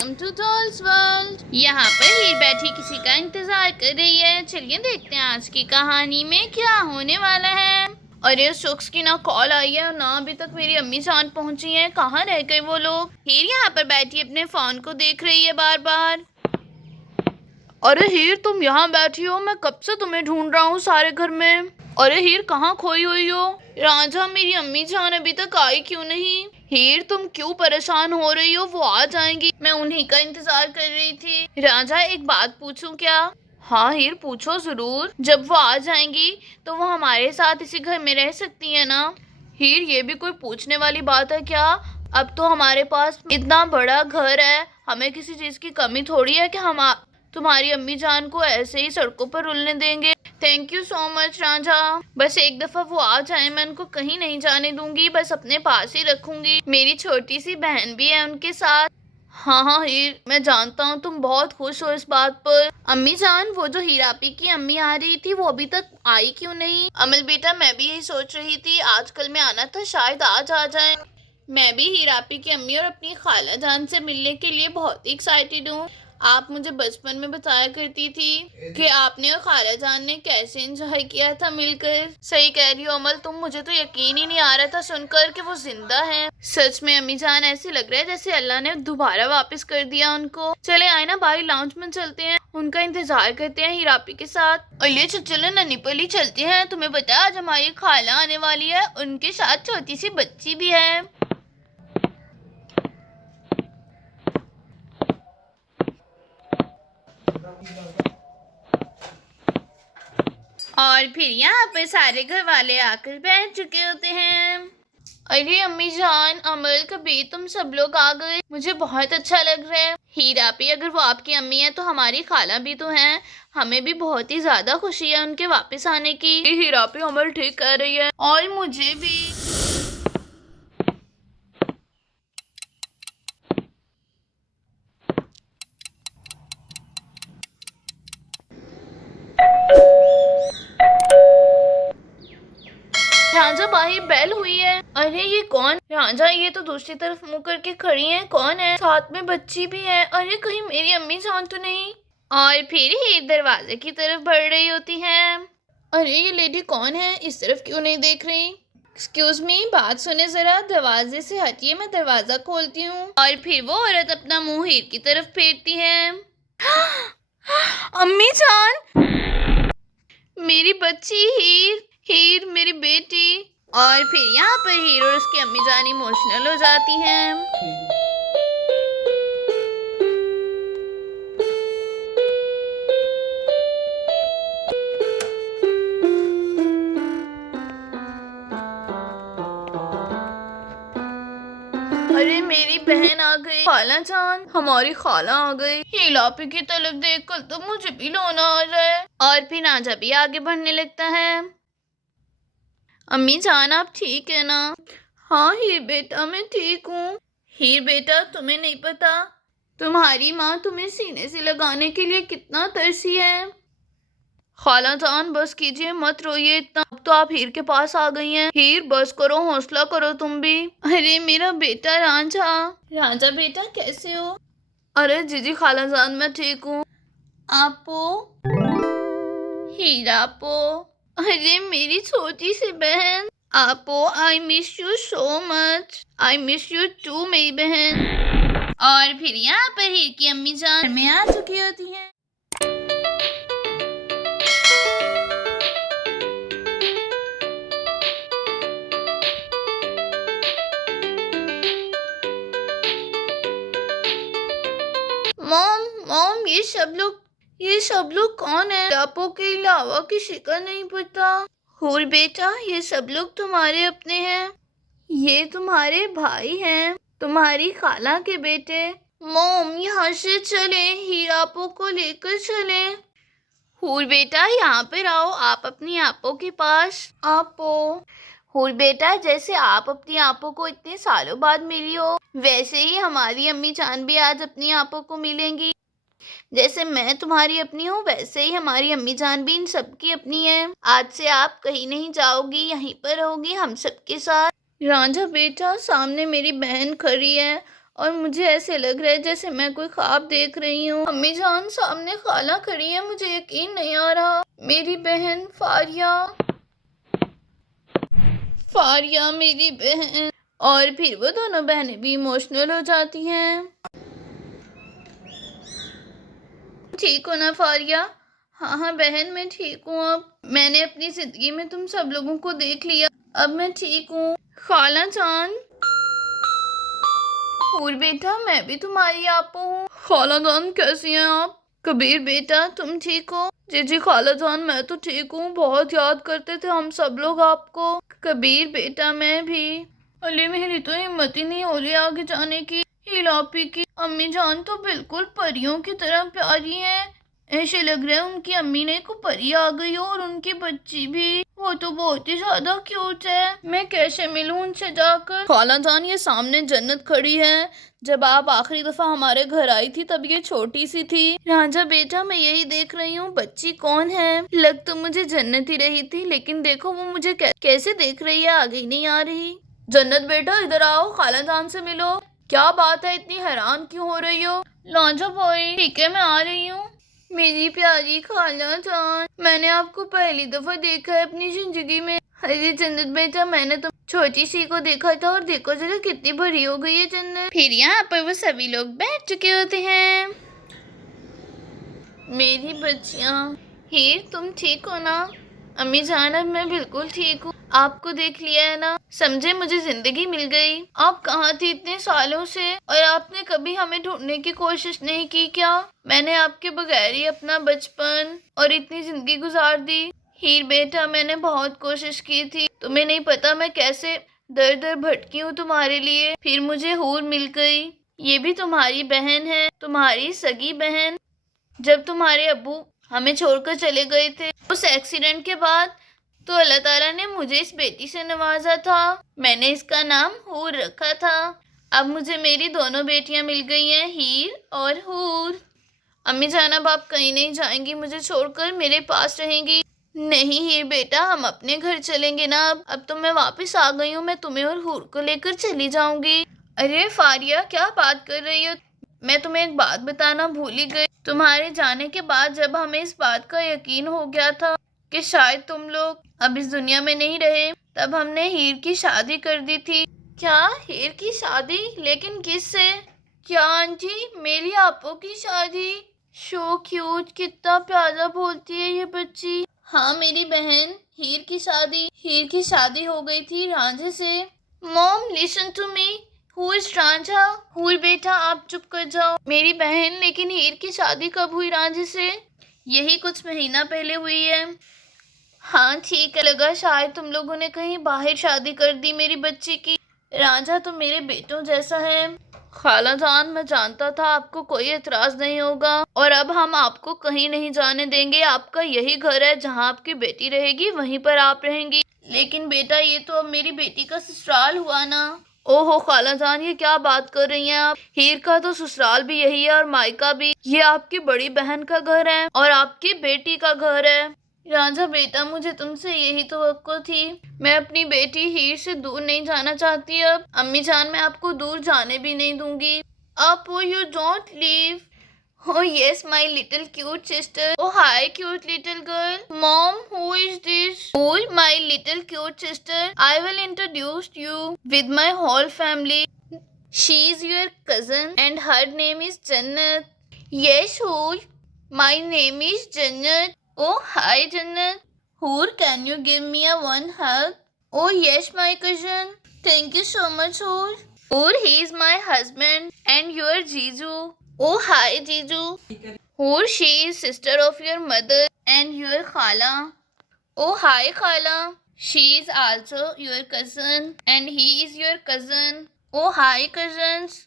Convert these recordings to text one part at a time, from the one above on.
Welcome two dolls world. यहाँ पर हीर बैठी किसी का इंतजार कर रही है। चलिए देखते हैं आज की कहानी में क्या होने वाला है। और ये शख्स की ना कॉल आई है ना अभी तक मेरी अम्मी जान पहुंची है। कहाँ रह गए वो लोग। हीर यहाँ पर बैठी अपने फोन को देख रही है बार बार। अरे हीर तुम यहाँ बैठी हो, मैं कब से तुम्हें ढूंढ रहा हूँ सारे घर में। अरे हीर कहाँ खोई हुई हो। राजा मेरी अम्मी जान अभी तक आई क्यों नहीं। हीर तुम क्यों परेशान हो रही हो, वो आ जाएंगी, मैं उन्हीं का इंतजार कर रही थी। राजा एक बात पूछूं क्या। हाँ हीर पूछो जरूर। जब वो आ जाएंगी तो वो हमारे साथ इसी घर में रह सकती है ना। हीर ये भी कोई पूछने वाली बात है क्या। अब तो हमारे पास इतना बड़ा घर है, हमें किसी चीज की कमी थोड़ी है कि हम तुम्हारी अम्मी जान को ऐसे ही सड़कों पर रुलने देंगे। थैंक यू सो मच राजा। बस एक दफा वो आ जाए मैं उनको कहीं नहीं जाने दूंगी, बस अपने पास ही रखूंगी। मेरी छोटी सी बहन भी है उनके साथ। हाँ हाँ हीर मैं जानता हूँ तुम बहुत खुश हो इस बात पर। अम्मी जान वो जो हीरापी की अम्मी आ रही थी वो अभी तक आई क्यों नहीं। अमल बेटा मैं भी यही सोच रही थी, आजकल में आना था, शायद आज आ जाए। मैं भी हीरापी की अम्मी और अपनी खाला जान से मिलने के लिए बहुत ही एक्साइटेड हूँ। आप मुझे बचपन में बताया करती थी कि आपने और खाला जान ने कैसे एंजॉय किया था मिलकर। सही कह रही हो अमल तुम, मुझे तो यकीन ही नहीं आ रहा था सुनकर कि वो जिंदा हैं। सच में अम्मी जान ऐसे लग रहा है जैसे अल्लाह ने दोबारा वापस कर दिया उनको। चले आए ना बाहर लाउंज में चलते हैं, उनका इंतजार करते हैं हीरापी के साथ। अले चलो नन्ही पली चलते हैं। तुम्हें पता है आज हमारी खाला आने वाली है, उनके साथ छोटी सी बच्ची भी है। और फिर यहाँ पर सारे घर वाले आकर बैठ चुके होते हैं। अरे अम्मी जान अमल कबीर तुम सब लोग आ गए, मुझे बहुत अच्छा लग रहा है। हीरापी अगर वो आपकी अम्मी है तो हमारी खाला भी तो हैं, हमें भी बहुत ही ज्यादा खुशी है उनके वापस आने की। हीरापी अमल ठीक कह रही है और मुझे भी। राजा बाहर बेल हुई है। अरे ये कौन। राजा ये तो दूसरी तरफ मुंह करके खड़ी है, कौन है। साथ में बच्ची भी है। अरे कहीं मेरी अम्मी जान तो नहीं। और फिर ही दरवाजे की तरफ बढ़ रही होती है। अरे ये लेडी कौन है, इस तरफ क्यों नहीं देख रही। एक्सक्यूज मी बात सुने जरा, दरवाजे से हटिए, मैं दरवाजा खोलती हूँ। और फिर वो औरत अपना मुंह हीर की तरफ फेरती है। अम्मी जान मेरी बच्ची हीर, हीर मेरी बेटी। और फिर यहाँ पर हीर और उसकी अम्मी जान इमोशनल हो जाती हैं। अरे मेरी बहन आ गई, खाला जान हमारी खाला आ गई। हीलापी की तरफ देखकर तो मुझे भी रोना आ रहा है। और फिर नाजा भी आगे बढ़ने लगता है। अम्मी जान आप ठीक है ना। हाँ हीर बेटा मैं ठीक हूँ। हीर बेटा तुम्हें नहीं पता तुम्हारी माँ तुम्हें सीने से लगाने के लिए कितना तरसी है। खाला जान बस कीजिए, मत रोइए इतना, अब तो आप हीर के पास आ गई हैं। हीर बस करो, हौसला करो तुम भी। अरे मेरा बेटा रांझा। रांझा बेटा कैसे हो। अरे जीजी खाला जान मैं ठीक हूँ। आपो हीरा आपो। अरे मेरी छोटी सी बहन आपो, I miss you so much. I miss you too मेरी बहन। और फिर यहाँ पर हीर की अम्मी जान में आ चुकी होती हैं। मॉम मॉम ये सब लोग कौन है। आपो के अलावा किसी का नहीं पता। हुर बेटा ये सब लोग तुम्हारे अपने हैं, ये तुम्हारे भाई हैं, तुम्हारी खाला के बेटे। मॉम यहाँ से चले, हीरापो को लेकर चले। हुर बेटा यहाँ पर आओ, आप अपनी आपो के पास। आपो हुर बेटा जैसे आप अपनी आपो को इतने सालों बाद मिली हो, वैसे ही हमारी अम्मी जान भी आज अपनी आपो को मिलेंगी। जैसे मैं तुम्हारी अपनी हूँ वैसे ही हमारी अम्मी जान भी इन सबकी अपनी है। आज से आप कहीं नहीं जाओगी, यहीं पर रहोगी हम सबके साथ। रांझा बेटा सामने मेरी बहन खड़ी है और मुझे ऐसे लग रहा है जैसे मैं कोई ख्वाब देख रही हूँ। अम्मी जान, सामने खाला खड़ी है, मुझे यकीन नहीं आ रहा। मेरी बहन फारिया, फारिया मेरी बहन। और फिर वो दोनों बहनें भी इमोशनल हो जाती हैं। ठीक हो ना फारिया? हाँ हाँ बहन, मैं ठीक हूँ। अब मैंने अपनी जिंदगी में तुम सब लोगों को देख लिया, अब मैं ठीक हूँ। खाला जान। और बेटा, मैं भी तुम्हारी आपो हूँ। खाला जान कैसी हैं आप? कबीर बेटा, तुम ठीक हो? जी जी खाला जान, मैं तो ठीक हूँ। बहुत याद करते थे हम सब लोग आपको। कबीर बेटा, मैं भी। अली मेरी तो हिम्मत ही नहीं हो रही आगे जाने की। हिलापी की अम्मी जान तो बिल्कुल परियों की तरह प्यारी हैं। ऐसे लग रहा है उनकी अम्मी ने को परी आ गई हो, और उनकी बच्ची भी। वो तो बहुत ही ज्यादा क्यूट है। मैं कैसे मिलूं उनसे जाकर? खाला जान, ये सामने जन्नत खड़ी है। जब आप आखिरी दफा हमारे घर आई थी तब ये छोटी सी थी। राजा बेटा, मैं यही देख रही हूँ। बच्ची कौन है? लग तो मुझे जन्नत ही रही थी, लेकिन देखो वो मुझे कैसे देख रही है, आगे ही नहीं आ रही। जन्नत बेटा, इधर आओ, खाला जान से मिलो। क्या बात है, इतनी हैरान क्यों हो रही हो? लांजा बॉय, ठीक है मैं आ रही हूँ। मेरी प्यारी खाला जान, मैंने आपको पहली दफा देखा है अपनी जिंदगी में। अरे जन्नत बेटा, मैंने तो छोटी सी को देखा था, और देखो जरा कितनी बड़ी हो गई है जन्नत। फिर यहाँ पर वो सभी लोग बैठ चुके होते हैं। मेरी बच्चियाँ, हीर तुम ठीक हो ना? अम्मी जान, अब मैं बिल्कुल ठीक हूँ। आपको देख लिया है ना, समझे मुझे जिंदगी मिल गई। आप कहाँ थी इतने सालों से, और आपने कभी हमें ढूंढने की कोशिश नहीं की क्या? मैंने आपके बगैर ही अपना बचपन और इतनी जिंदगी गुजार दी। हीर बेटा, मैंने बहुत कोशिश की थी, तुम्हें नहीं पता मैं कैसे दर दर भटकी हूँ तुम्हारे लिए। फिर मुझे हूर मिल गई। ये भी तुम्हारी बहन है, तुम्हारी सगी बहन। जब तुम्हारे अब्बू हमें छोड़कर चले गए थे उस एक्सीडेंट के बाद, तो अल्लाह ताला ने मुझे इस बेटी से नवाजा था। मैंने इसका नाम हूर रखा था। अब मुझे मेरी दोनों बेटियां मिल गई हैं, हीर और हूर। अम्मी जान, अब आप कहीं नहीं जाएंगी मुझे छोड़कर, मेरे पास रहेंगी? नहीं हीर बेटा, हम अपने घर चलेंगे ना। अब तो मैं वापस आ गई हूँ, मैं तुम्हें और हूर को लेकर चली जाऊंगी। अरे फारिया, क्या बात कर रही हो? मैं तुम्हें एक बात बताना भूल ही गई। तुम्हारे जाने के बाद जब हमें इस बात का यकीन हो गया था कि शायद तुम लोग अब इस दुनिया में नहीं रहे, तब हमने हीर की शादी कर दी थी। क्या? हीर की शादी? लेकिन किससे? क्या आंटी, मेरी आपो की शादी? शो क्यूट, कितना प्यारा बोलती है ये बच्ची। हाँ मेरी बहन, हीर की शादी हो गई थी रांझे से। Mom listen to me, who is Ranjha? Hoor बेटा, आप चुप कर जाओ। मेरी बहन, लेकिन हीर की शादी कब हुई रांझे से? यही कुछ महीना पहले हुई है। हाँ ठीक है, लगा शायद तुम लोगों ने कहीं बाहर शादी कर दी मेरी बच्ची की। रांझा तो मेरे बेटों जैसा है। खाला जान, मैं जानता था आपको कोई एतराज नहीं होगा, और अब हम आपको कहीं नहीं जाने देंगे। आपका यही घर है, जहाँ आपकी बेटी रहेगी वहीं पर आप रहेंगी। लेकिन बेटा, ये तो अब मेरी बेटी का ससुराल हुआ ना। ओहो खाला जान, ये क्या बात कर रही हैं आप? हीर का तो ससुराल भी यही है, और मायका भी। ये आपकी बड़ी बहन का घर है और आपकी बेटी का घर है। रांझा बेटा, मुझे तुमसे यही तवक्को थी। मैं अपनी बेटी हीर से दूर नहीं जाना चाहती। अब अम्मी जान, मैं आपको दूर जाने भी नहीं दूंगी। आप you don't leave. Oh yes, my little cute sister. Oh hi, cute little girl. Mom, who is this? Oh, my little cute sister. I will introduce you with my whole family. She is your cousin and her name is Jannat. Yes, Hoor. My name is Jannat. Oh hi, Jannat. Hoor, can you give me a one hug? Oh yes, my cousin. Thank you so much, Hoor. Hoor, he is my husband and your Jiju. Oh hi Jiju. Who she is sister of your mother and your Khala. Oh hi Khala. She is also your cousin and he is your cousin. Oh hi cousins.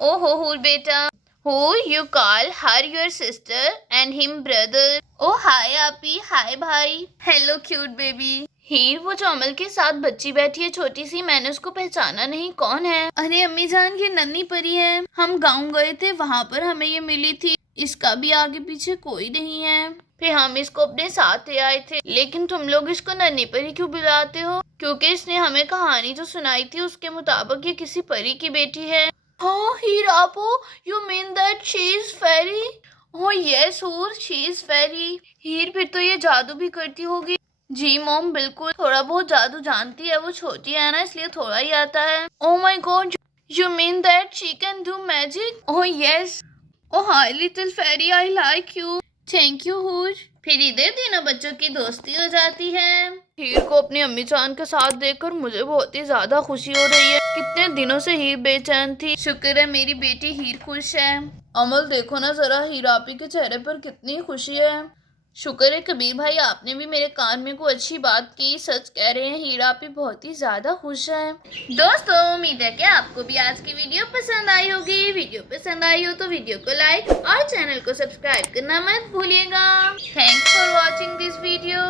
Oh ho beta. Who you call her your sister and him brother. Oh hi Api. Hi bhai. Hello cute baby. हीर, वो जो अमल के साथ बच्ची बैठी है छोटी सी, मैंने उसको पहचाना नहीं, कौन है? अरे अम्मी जान, ये नन्ही परी है। हम गांव गए थे, वहाँ पर हमें ये मिली थी। इसका भी आगे पीछे कोई नहीं है। फिर हम इसको अपने साथ ले आए थे। लेकिन तुम लोग इसको नन्ही परी क्यों बुलाते हो? क्योंकि इसने हमें कहानी जो सुनाई थी उसके मुताबिक ये किसी परी की बेटी है। हाँ Heer Papu, you mean that she is fairy? Oh yes Hoor, she is fairy. Heer फिर तो ये जादू भी करती होगी। जी मॉम बिल्कुल, थोड़ा बहुत जादू जानती है, वो छोटी है ना इसलिए थोड़ा ही आता है। Oh my God, you mean that she can do magic? Oh yes. Oh hi little fairy, I like you. Thank you Hoor. फिर इधर तीनों बच्चों की दोस्ती हो जाती है। हीर को अपनी अम्मी जान के साथ देखकर मुझे बहुत ही ज्यादा खुशी हो रही है। कितने दिनों से हीर बेचैन थी। शुक्र है मेरी बेटी हीर खुश है। अमल देखो ना जरा, हीर आपी के चेहरे पर कितनी खुशी है। शुक्र है कबीर भाई, आपने भी मेरे कान में कोई अच्छी बात की। सच कह रहे हैं, हीर आपी बहुत ही ज्यादा खुश है। दोस्तों उम्मीद है कि आपको भी आज की वीडियो पसंद आई होगी। वीडियो पसंद आई हो तो वीडियो को लाइक और चैनल को सब्सक्राइब करना मत भूलिएगा। Thanks for watching this video.